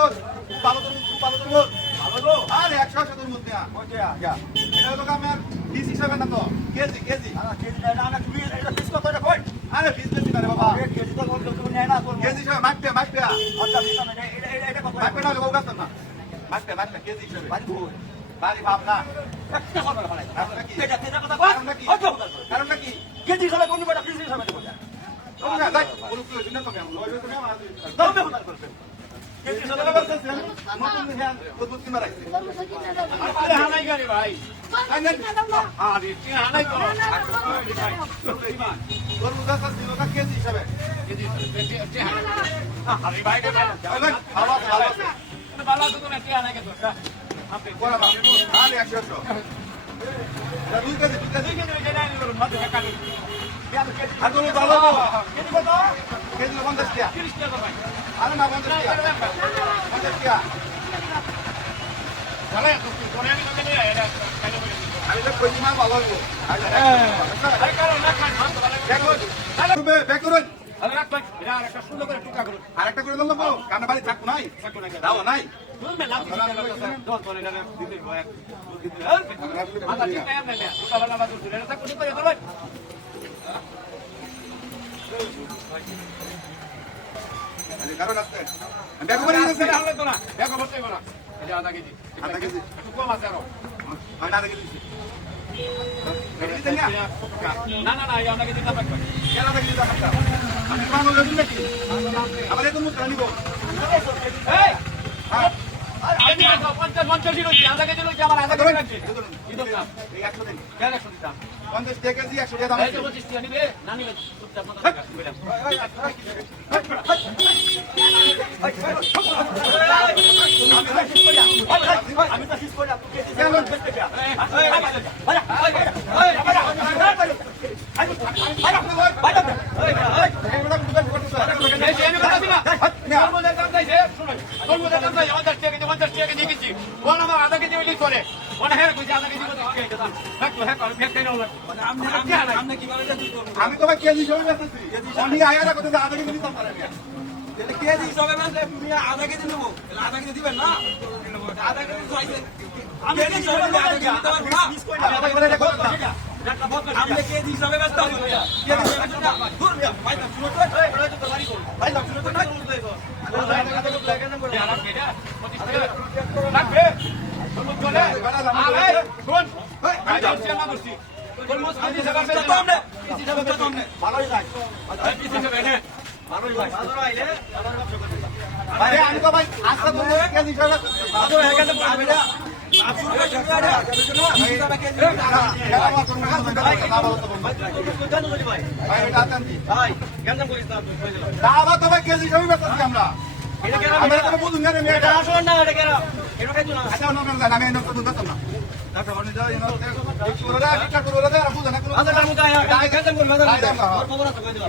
তরমুজ ভালো তরমুজ ভালো তরমুজ ভালো আরে 180 তরমুজ নেয়া এটা হলো আমার পিস হিসাবে না তো কেজি কেজি কেজি না না তুমি এটা পিস কত এটা কই আরে পিস বেশি না রে বাবা কেজি তো বলছো তুমি নেয় না কেজি হিসাবে মাপবে আচ্ছা এটা কত মাপবে না বাবা কাছে না মাপবে কেজি হিসাবে বাড়ি ভাব না একটা কথা বলাই কারণটা কি এটা তেরা কথা কই কারণটা কি কেজি হিসাবে কোন বড় পিস হিসাবে দেবো তোমরা দেখ বলু তুই দিনা তো কেমন লইবে তুমি আমার দাও বে করবে কেজি হিসাবে বলতেছেন নতুন ধ্যান তরমুজ কিনা রাখছে আরে হানাই গাড়ি ভাই আরে কি হানাই করো তরমুজ আছে দিলো না কেজি হিসাবে কেজি আরে ভাই রে ভালো ভালো আছে ভালো তো না কি হানাই করো আপনি বড় বাবা আরে 180 দুই কেজি কেজি জানাই নিল মত টাকা নি আর তুমি ভালো কেজি কত কেজি 50 টাকা 30 টাকা ভাই আরে না 50 টাকা 50 টাকা ভালো তো কোনে আমি তো কেন এটা কেন বলি আমি তো কই মাল ভালো হইব আরে কারণ না খান ভালো দেখুন ব্যাক করুন আরে রাখ ভাই এটা একটা সুন্দর করে টুকা করুন আরেকটা করে দিলাম বাবু কানে বাড়ি থাকবো নাই দাও নাই তুমি লাভ দিতে দল করে এটা দিতে হয় আচ্ছা ঠিক আছে আমি ওটা ভালো বাদ দিলে এটা কোটি করে দেব কারণ আছে ব্যাক করে দিয়েছি তাহলে তো না দেখো বলতে না এটা আধা কেজি আধা কেজি একটু কম আছে আরো হয় না আধা কেজি না না না এই আধা কেজি না পাকবে কেন আধা কেজি দাম আমি মানুষ দিন নাকি আমার এত মুখ নিব এই আমি আজ 50 ছিল আধা কেজি লইছি আমার আধা কেজি লাগছে কি দরকার এই 100 দিন কেন 100 দিতাম 50 টাকা কেজি 100 টাকা দাম এই তো 25 টাকা নিবে না নিবে চুপচাপ মতো টাকা দিবেন আমি তো শেষ করে আপনি কেজি কেন আমি তো ভাই কেজি হিসেবে বেচতেছি আমি আয়ারা কত আধা কেজি দিতাম পারে কেজি হিসাবে তুমি আধা কেজি নেবো আধা কেজি দিবেন না আধা কেজি চাইছে আমি কেজি হিসাবে আধা কেজি দিতে পারবো না আধা কেজি এটা কত আমি কেজি হিসাবে ব্যস্ত আছি কেজি হিসাবে না দূর মিয়া ভাই না শুনো তো ভাই না শুনো তো না ভালোই যায় ভালোই যায় ভাই আমি তো ভাই আজকে তো কেজি হিসেবে আমরা কেজি হিসেবে বেচতেছি আমরা আমরা বুঝুন না আমি এটা আসলে না এটা কেন এটা খাইতো না আচ্ছা না না আমি এনে তো বেচতাম না ডাক্তার বলে যাও এনে একটু করে দাও বুঝেন না আচ্ছা টাকা মতো আয় গায় খাইতাম কোন মাথা আয় দাম না। খবর আছে কই দিলাম